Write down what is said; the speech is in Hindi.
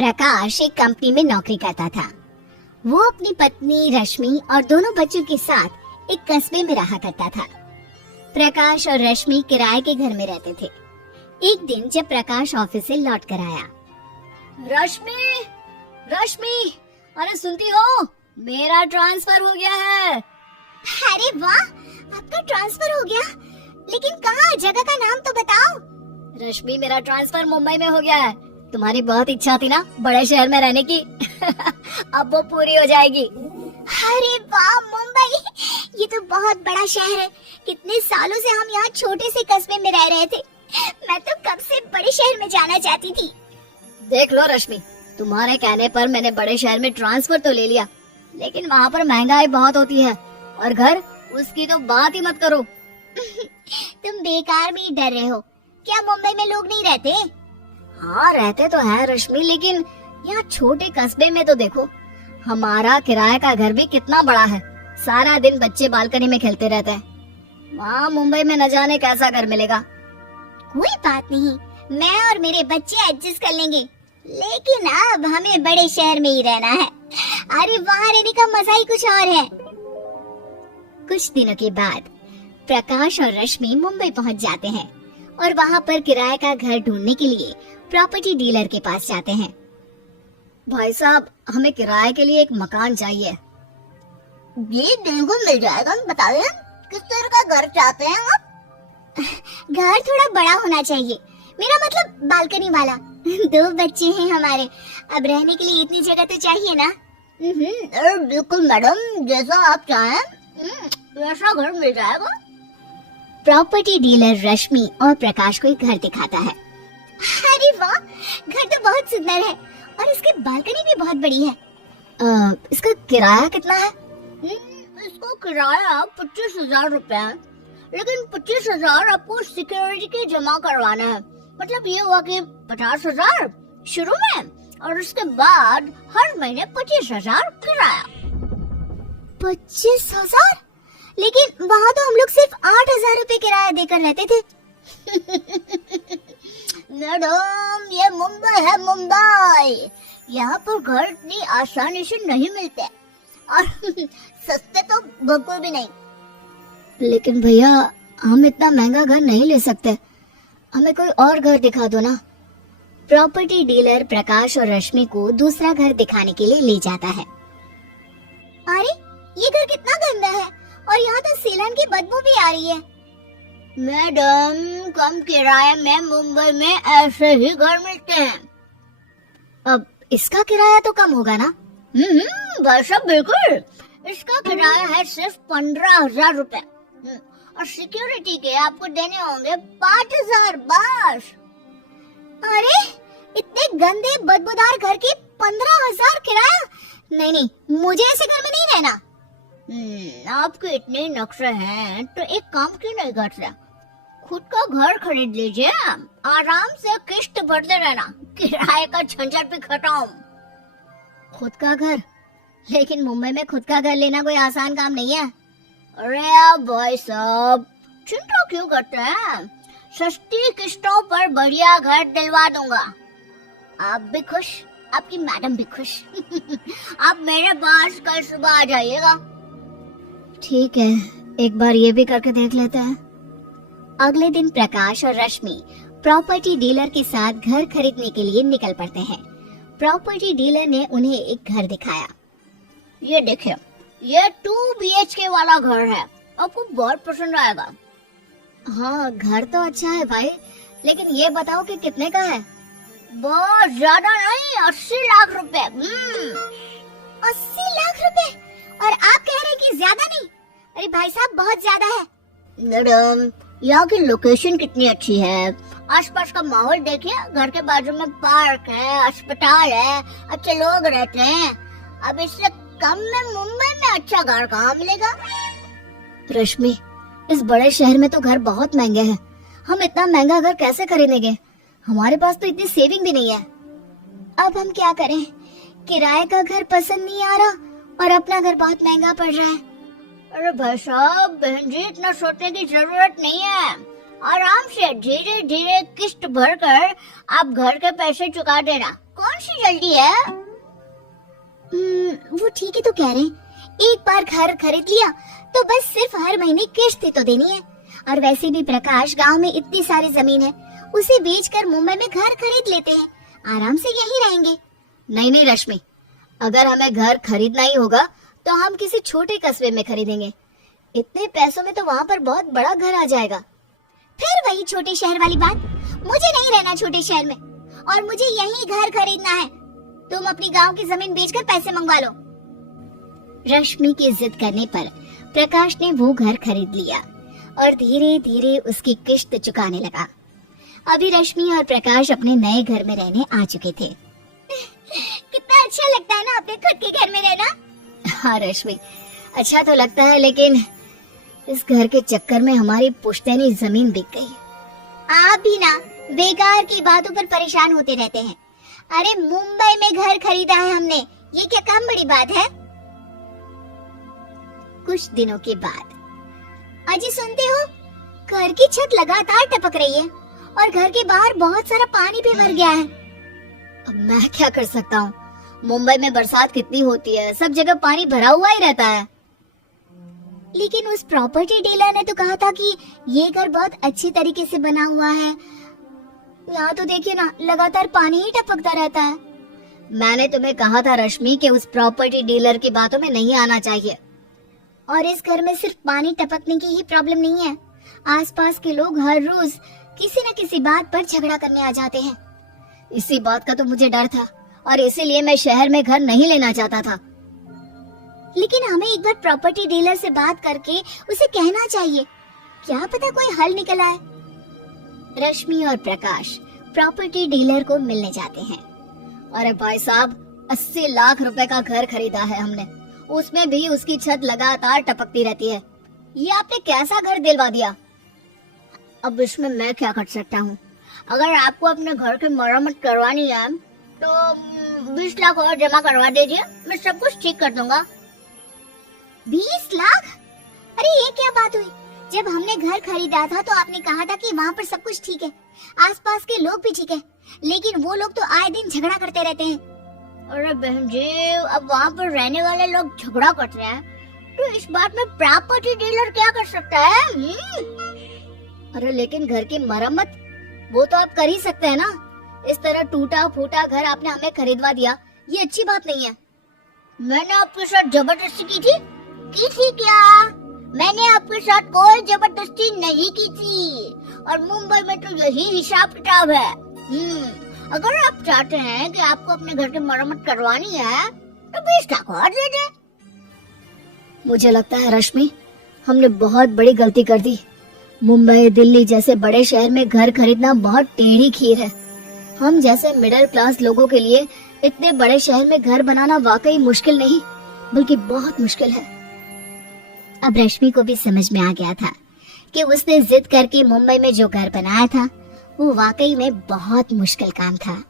प्रकाश एक कंपनी में नौकरी करता था। वो अपनी पत्नी रश्मि और दोनों बच्चों के साथ एक कस्बे में रहा करता था। प्रकाश और रश्मि किराए के घर में रहते थे। एक दिन जब प्रकाश ऑफिस से लौट कर आया, रश्मि, रश्मि, अरे सुनती हो, मेरा ट्रांसफर हो गया है। अरे वाह, आपका ट्रांसफर हो गया? लेकिन कहाँ? जगह का नाम तो बताओ। रश्मि, मेरा ट्रांसफर मुंबई में हो गया है। तुम्हारी बहुत इच्छा थी ना बड़े शहर में रहने की अब वो पूरी हो जाएगी। अरे वाह, मुंबई, ये तो बहुत बड़ा शहर है। कितने सालों से हम यहाँ छोटे से कस्बे में रह रहे थे। मैं तो कब से बड़े शहर में जाना चाहती थी। देख लो रश्मि, तुम्हारे कहने पर मैंने बड़े शहर में ट्रांसफर तो ले लिया, लेकिन वहाँ पर महंगाई बहुत होती है और घर, उसकी तो बात ही मत करो। तुम बेकार में ही डर रहे हो। क्या मुंबई में लोग नहीं रहते? हाँ, रहते तो है रश्मि, लेकिन यहाँ छोटे कस्बे में तो देखो, हमारा किराए का घर भी कितना बड़ा है। सारा दिन बच्चे बालकनी में खेलते रहते हैं। वहाँ मुंबई में न जाने कैसा घर मिलेगा। कोई बात नहीं, मैं और मेरे बच्चे एडजस्ट कर लेंगे। लेकिन अब हमें बड़े शहर में ही रहना है। अरे वहाँ रहने का मजा ही कुछ और है। कुछ दिनों के बाद प्रकाश और रश्मि मुंबई पहुँच जाते हैं और वहाँ पर किराए का घर ढूंढने के लिए प्रॉपर्टी डीलर के पास जाते हैं। भाई साहब, हमें किराए के लिए एक मकान चाहिए। ये बिल्कुल मिल जाएगा। बताइए, किस तरह का घर चाहते हैं आप? घर थोड़ा बड़ा होना चाहिए। मेरा मतलब बालकनी वाला। 2 बच्चे हैं हमारे, अब रहने के लिए इतनी जगह तो चाहिए ना। बिल्कुल मैडम, जैसा आप चाहें वैसा घर मिल जाएगा। प्रॉपर्टी डीलर रश्मि और प्रकाश को एक घर दिखाता है। अरे वाह, घर तो बहुत सुंदर है और इसकी बालकनी भी बहुत बड़ी है। इसका किराया कितना है? इसको किराया 25,000 रुपए है, लेकिन 25,000 आपको सिक्योरिटी के जमा करवाना है। मतलब ये हुआ कि 50,000 शुरू में और उसके बाद हर महीने 25,000 किराया। 25,000? लेकिन वहाँ तो हम लोग सिर्फ 8,000 रुपए किराया देकर रहते थे। मैडम, ये मुंबई है, मुंबई। यहाँ पर घर इतनी आसानी से नहीं मिलते और सस्ते तो बिल्कुल भी नहीं। लेकिन भैया, हम इतना महंगा घर नहीं ले सकते, हमें कोई और घर दिखा दो ना। प्रॉपर्टी डीलर प्रकाश और रश्मि को दूसरा घर दिखाने के लिए ले जाता है। अरे, ये घर कितना गंदा है और यहाँ तो सीलन की बदबू भी आ रही है। मैडम, कम किराए में मुंबई में ऐसे ही घर मिलते हैं। अब इसका किराया तो कम होगा ना? भाई साहब, बिल्कुल। इसका किराया है सिर्फ 15,000 रुपए और सिक्योरिटी के आपको देने होंगे 5,000 बस। अरे, इतने गंदे बदबूदार घर की 15,000 किराया? नहीं नहीं, मुझे ऐसे घर में नहीं रहना। आपके इतने नक्शे हैं तो एक काम क्यों नहीं करते, खुद का घर खरीद लीजिए, आराम से किस्त भरते रहना, किराए का झंझट भी खत्म। खुद का घर? लेकिन मुंबई में खुद का घर लेना कोई आसान काम नहीं है। अरे आप भाई साहब, चिंता क्यों करते हैं? सस्ती किस्तों पर बढ़िया घर दिलवा दूंगा। आप भी खुश, आपकी मैडम भी खुश। आप मेरे पास कल सुबह आ जाइएगा। ठीक है, एक बार ये भी करके देख लेते हैं। अगले दिन प्रकाश और रश्मि प्रॉपर्टी डीलर के साथ घर खरीदने के लिए निकल पड़ते हैं। प्रॉपर्टी डीलर ने उन्हें एक घर दिखाया। ये देखिए, ये 2 BHK वाला घर है, आपको बहुत पसंद आएगा। हाँ, घर तो अच्छा है भाई, लेकिन ये बताओ कि कितने का है? बहुत ज्यादा नहीं, 80 लाख रुपए। 80 लाख रुपए? और आप कह रहे हैं कि ज्यादा नहीं? अरे भाई साहब, बहुत ज्यादा है। मैडम, यहाँ की लोकेशन कितनी अच्छी है, आसपास का माहौल देखिए, घर के बाजू में पार्क है, अस्पताल है, अच्छे लोग रहते हैं। अब इससे कम में मुंबई में अच्छा घर कहाँ मिलेगा? रश्मि, इस बड़े शहर में तो घर बहुत महंगे हैं। हम इतना महंगा घर कैसे खरीदेंगे? हमारे पास तो इतनी सेविंग भी नहीं है। अब हम क्या करें? किराए का घर पसंद नहीं आ रहा और अपना घर बहुत महंगा पड़ रहा है। अरे भाई साहब, बहन जी, इतना सोचने की जरूरत नहीं है। आराम से धीरे धीरे किस्त भरकर आप घर के पैसे चुका देना, कौन सी जल्दी है? वो ठीक ही तो कह रहे हैं, एक बार घर खरीद लिया तो बस सिर्फ हर महीने किश्त तो देनी है। और वैसे भी प्रकाश, गांव में इतनी सारी जमीन है, उसे बेचकर मुंबई में घर खरीद लेते हैं, आराम से यहीं रहेंगे। नहीं नहीं रश्मि, अगर हमें घर खरीदना ही होगा तो हम किसी छोटे कस्बे में खरीदेंगे। इतने पैसों में तो वहाँ पर बहुत बड़ा घर आ जाएगा। फिर वही छोटे शहर वाली बात, मुझे नहीं रहना छोटे शहर में, और मुझे यहीं घर खरीदना है। तुम अपनी गांव की जमीन बेचकर पैसे मंगवा लो। रश्मि की जिद करने पर प्रकाश ने वो घर खरीद लिया और धीरे धीरे उसकी किश्त चुकाने लगा। अभी रश्मि और प्रकाश अपने नए घर में रहने आ चुके थे। कितना अच्छा लगता है ना अपने खुद के घर में रहना। हाँ रश्मि, अच्छा तो लगता है, लेकिन इस घर के चक्कर में हमारी पुश्तैनी जमीन बिक गई। आप भी ना बेकार की बातों पर परेशान होते रहते हैं। अरे मुंबई में घर खरीदा है हमने, ये क्या कम बड़ी बात है। कुछ दिनों के बाद, अजी सुनते हो, घर की छत लगातार टपक रही है और घर के बाहर बहुत सारा पानी भी भर गया है। अब मैं क्या कर सकता हूँ, मुंबई में बरसात कितनी होती है, सब जगह पानी भरा हुआ ही रहता है। लेकिन उस प्रॉपर्टी डीलर ने तो कहा था कि ये घर बहुत अच्छी तरीके से बना हुआ है। यहाँ तो देखिए ना, लगातार पानी ही टपकता रहता है। मैंने तुम्हें कहा था रश्मि कि उस प्रॉपर्टी डीलर की बातों में नहीं आना चाहिए। और इस घर में सिर्फ पानी टपकने की ही प्रॉब्लम नहीं है, आसपास के लोग हर रोज किसी न किसी बात पर झगड़ा करने आ जाते हैं। इसी बात का तो मुझे डर था और इसीलिए मैं शहर में घर नहीं लेना चाहता था। लेकिन हमें एक बार प्रॉपर्टी डीलर से बात करके उसे कहना चाहिए, क्या पता कोई हल निकल आए। रश्मि और प्रकाश प्रॉपर्टी डीलर को मिलने जाते हैं। अरे भाई साहब, 80 लाख रुपए का घर खरीदा है हमने, उसमें भी उसकी छत लगातार टपकती रहती है। ये आपने कैसा घर दिलवा दिया? अब इसमें मैं क्या कर सकता हूँ? अगर आपको अपने घर की मरम्मत करवानी है तो 20 लाख और जमा करवा दीजिए, मैं सब कुछ ठीक कर दूंगा। 20 लाख? अरे ये क्या बात हुई? जब हमने घर खरीदा था तो आपने कहा था कि वहाँ पर सब कुछ ठीक है, आसपास के लोग भी ठीक है, लेकिन वो लोग तो आए दिन झगड़ा करते रहते हैं। अरे बहन जी, अब वहाँ पर रहने वाले लोग झगड़ा करते हैं तो इस बात में प्रॉपर्टी डीलर क्या कर सकता है? अरे लेकिन घर की मरम्मत वो तो आप कर ही सकते हैं ना। इस तरह टूटा फूटा घर आपने हमें खरीदवा दिया, ये अच्छी बात नहीं है। मैंने आपके साथ जबरदस्ती की थी? क्या? मैंने आपके साथ कोई जबरदस्ती नहीं की थी, और मुंबई में तो यही हिसाब किताब है। अगर आप चाहते हैं कि आपको अपने घर की मरम्मत करवानी है तो 20 लाख और दे दे। मुझे लगता है रश्मि, हमने बहुत बड़ी गलती कर दी। मुंबई, दिल्ली जैसे बड़े शहर में घर खरीदना बहुत टेढ़ी खीर है। हम जैसे मिडिल क्लास लोगों के लिए इतने बड़े शहर में घर बनाना वाकई मुश्किल नहीं, बल्कि बहुत मुश्किल है। अब रश्मि को भी समझ में आ गया था कि उसने जिद करके मुंबई में जो घर बनाया था वो वाकई में बहुत मुश्किल काम था।